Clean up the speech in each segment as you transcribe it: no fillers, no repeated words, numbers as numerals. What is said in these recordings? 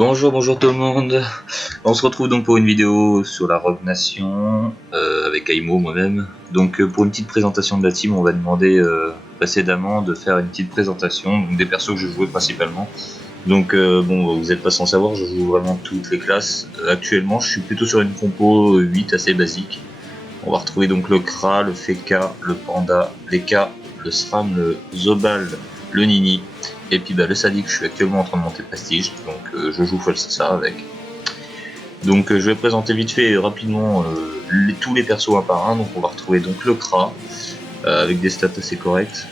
Bonjour tout le monde. On se retrouve donc pour une vidéo sur la Rogue Nation avec Aimo, moi-même. Donc pour une petite présentation de la team, on va demander précédemment de faire une petite présentation donc des persos que je jouais principalement. Donc bon, vous n'êtes pas sans savoir, je joue vraiment toutes les classes. Actuellement, je suis plutôt sur une compo 8 assez basique. On va retrouver donc le Kra, le Feka, le Panda, l'Eka, le Sram, le Zobal, le Nini, et puis le Sadik. Je suis actuellement en train de monter Prestige, donc je joue Falsassa avec. Donc je vais présenter vite fait rapidement tous les persos un par un. Donc on va retrouver donc le Kra, avec des stats assez correctes.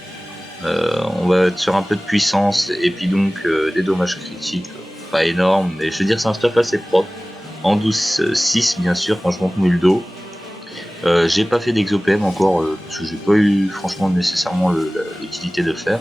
On va être sur un peu de puissance, et puis donc des dommages critiques, pas énormes, mais je veux dire c'est un stuff assez propre. En 12-6 bien sûr quand je monte Muldo. J'ai pas fait d'exopm encore parce que j'ai pas eu franchement nécessairement l'utilité de le faire.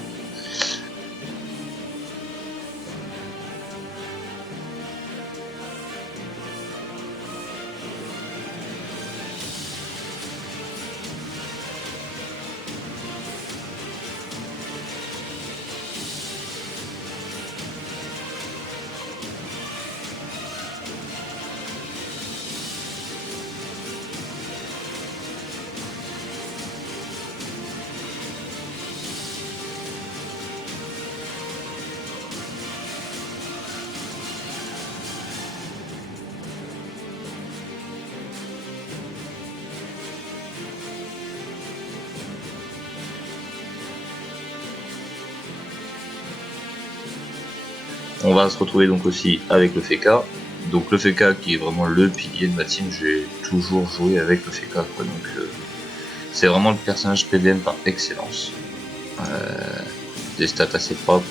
On va se retrouver donc aussi avec le Feka. Donc le Feka qui est vraiment le pilier de ma team, j'ai toujours joué avec le Feka quoi. Donc c'est vraiment le personnage PVM par excellence. Des stats assez propres.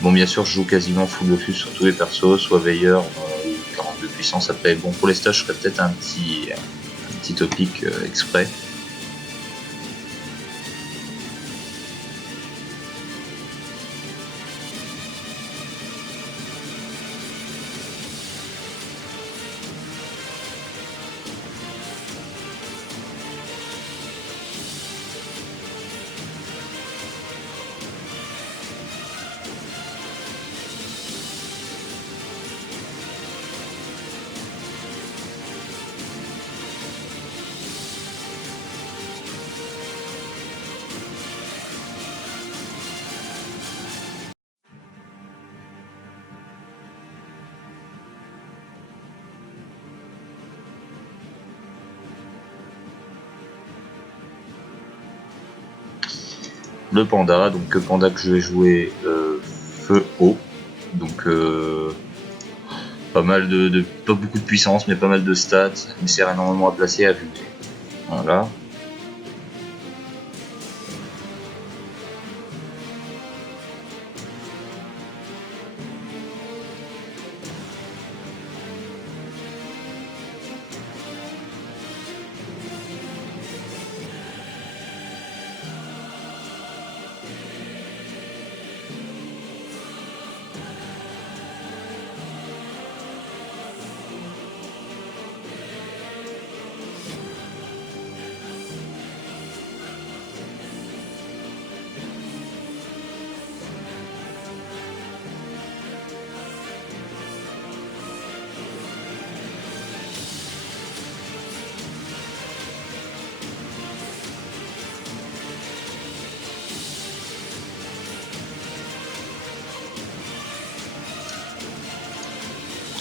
Bon bien sûr je joue quasiment full fus sur tous les persos, soit veilleur ou 42 puissance. Après bon pour les stages je ferais peut-être un petit topic exprès. Le Panda, donc Panda que je vais jouer feu haut, donc pas mal pas beaucoup de puissance mais pas mal de stats, il me sert énormément à placer à vue. Voilà.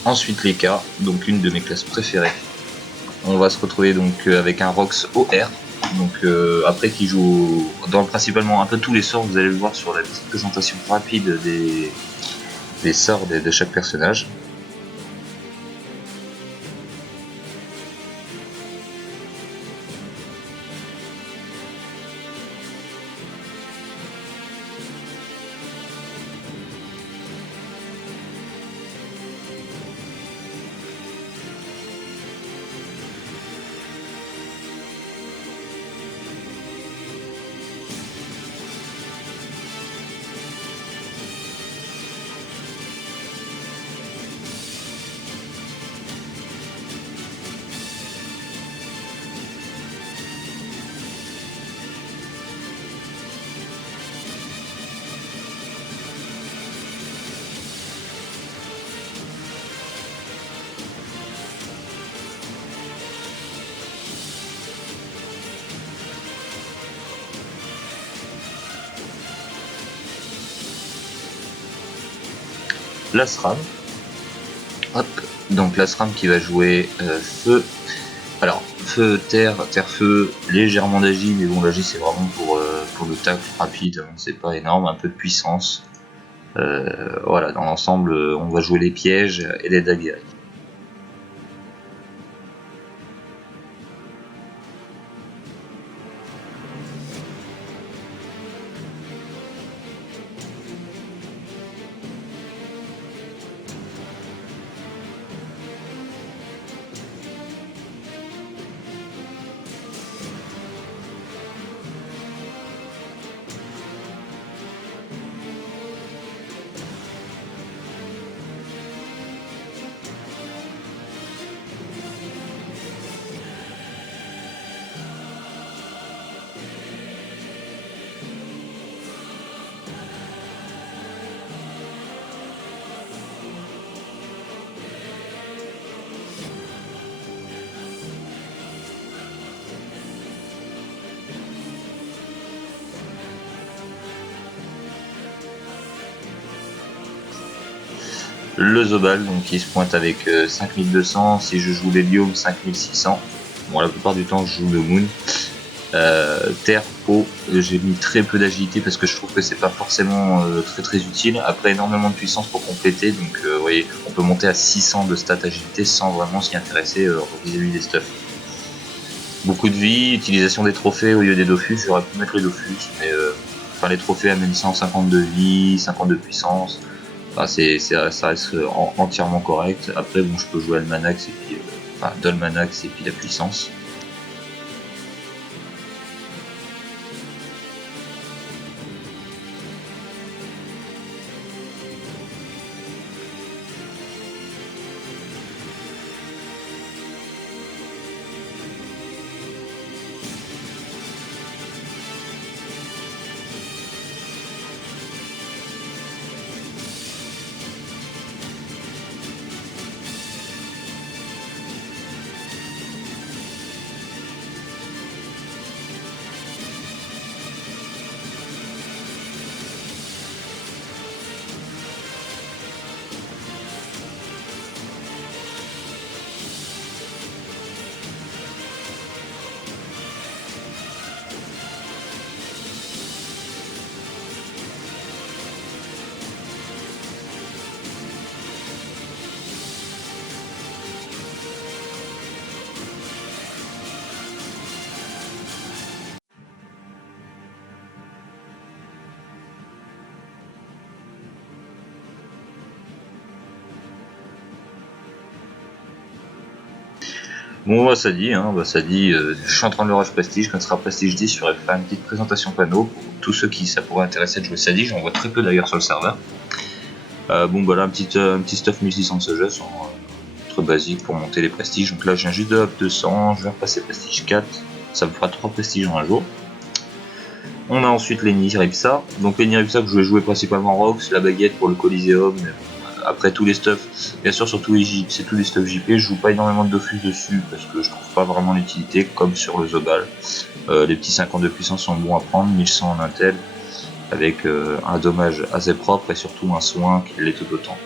Ensuite les K, donc une de mes classes préférées. On va se retrouver donc avec un Rox OR, donc après qui joue dans principalement un peu tous les sorts, vous allez le voir sur la petite présentation rapide des sorts de chaque personnage. l'Asram. Hop, donc l'Asram qui va jouer feu. Alors, feu, terre, terre-feu, légèrement d'agi, mais bon, l'agi c'est vraiment pour le tacle rapide, hein, c'est pas énorme, un peu de puissance. Voilà, dans l'ensemble, on va jouer les pièges et les daguerres. Le Zobal, donc qui se pointe avec 5200, si je joue l'Hélium 5600. Bon, la plupart du temps je joue le Moon. Terre, eau, j'ai mis très peu d'agilité parce que je trouve que c'est pas forcément très utile. Après, énormément de puissance pour compléter, donc vous voyez, on peut monter à 600 de stats agilité sans vraiment s'y intéresser vis-à-vis des stuffs. Beaucoup de vie, utilisation des trophées au lieu des Dofus, j'aurais pu mettre les Dofus, mais enfin, les trophées amènent 150 de vie, 50 de puissance. Enfin, ça reste entièrement correct. Après, bon, je peux jouer Almanax et puis Dolmanax et puis la puissance. Bon, ça dit, je suis en train de le rush Prestige, quand ce sera Prestige 10, je ferai faire une petite présentation panneau pour tous ceux qui ça pourrait intéresser de jouer Sadi, j'en vois très peu d'ailleurs sur le serveur. Bon, voilà, un petit stuff 1600 de sagesse, très basique pour monter les prestiges. Donc là, je viens juste de up 200, je vais repasser Prestige 4, ça me fera 3 prestiges en un jour. On a ensuite les Niripsa, donc les Niripsa que je vais jouer principalement Rox, la baguette pour le Coliseum, mais après tous les stuffs, bien sûr sur tous les JP, c'est tous les stuffs JP, je joue pas énormément de Dofus dessus parce que je trouve pas vraiment l'utilité comme sur le Zobal. Les petits 50 de puissance sont bons à prendre, 1100 en intel, avec un dommage assez propre et surtout un soin qui l'est tout autant.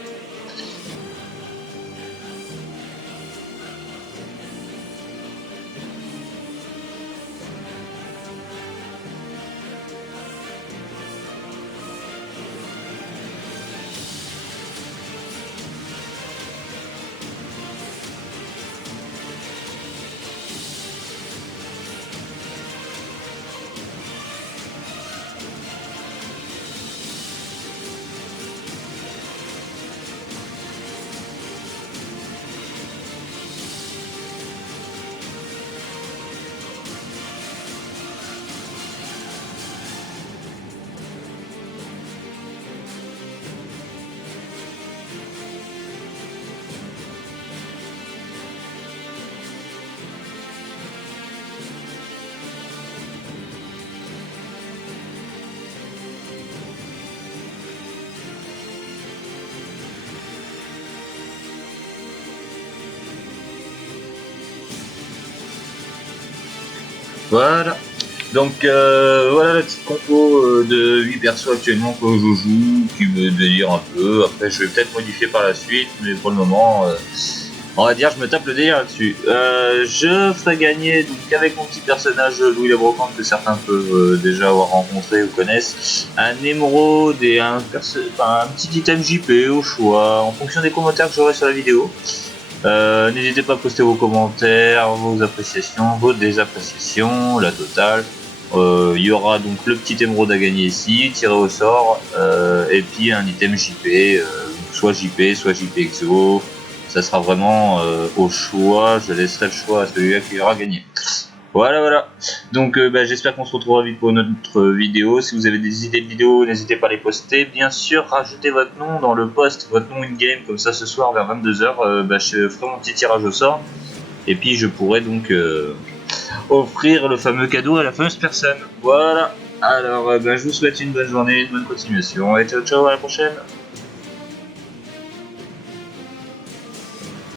Voilà, Donc voilà la petite compo de 8 persos actuellement que je joue, qui me délire un peu. Après je vais peut-être modifier par la suite, mais pour le moment on va dire je me tape le délire là-dessus. Je ferai gagner donc avec mon petit personnage Louis la Brocante que certains peuvent déjà avoir rencontré ou connaissent, un émeraude et un petit item JP au choix en fonction des commentaires que j'aurai sur la vidéo. N'hésitez pas à poster vos commentaires, vos appréciations, vos désappréciations, la totale. Il y aura donc le petit émeraude à gagner ici, tiré au sort, et puis un item JP, soit JP, soit JP Exo. Ça sera vraiment au choix, je laisserai le choix à celui-là qui aura gagné. Voilà. Donc j'espère qu'on se retrouvera vite pour notre vidéo. Si vous avez des idées de vidéos, n'hésitez pas à les poster. Bien sûr, rajoutez votre nom dans le post, votre nom in-game, comme ça ce soir vers 22h, je ferai mon petit tirage au sort. Et puis je pourrai donc offrir le fameux cadeau à la fameuse personne. Voilà. Alors je vous souhaite une bonne journée, une bonne continuation et ciao à la prochaine.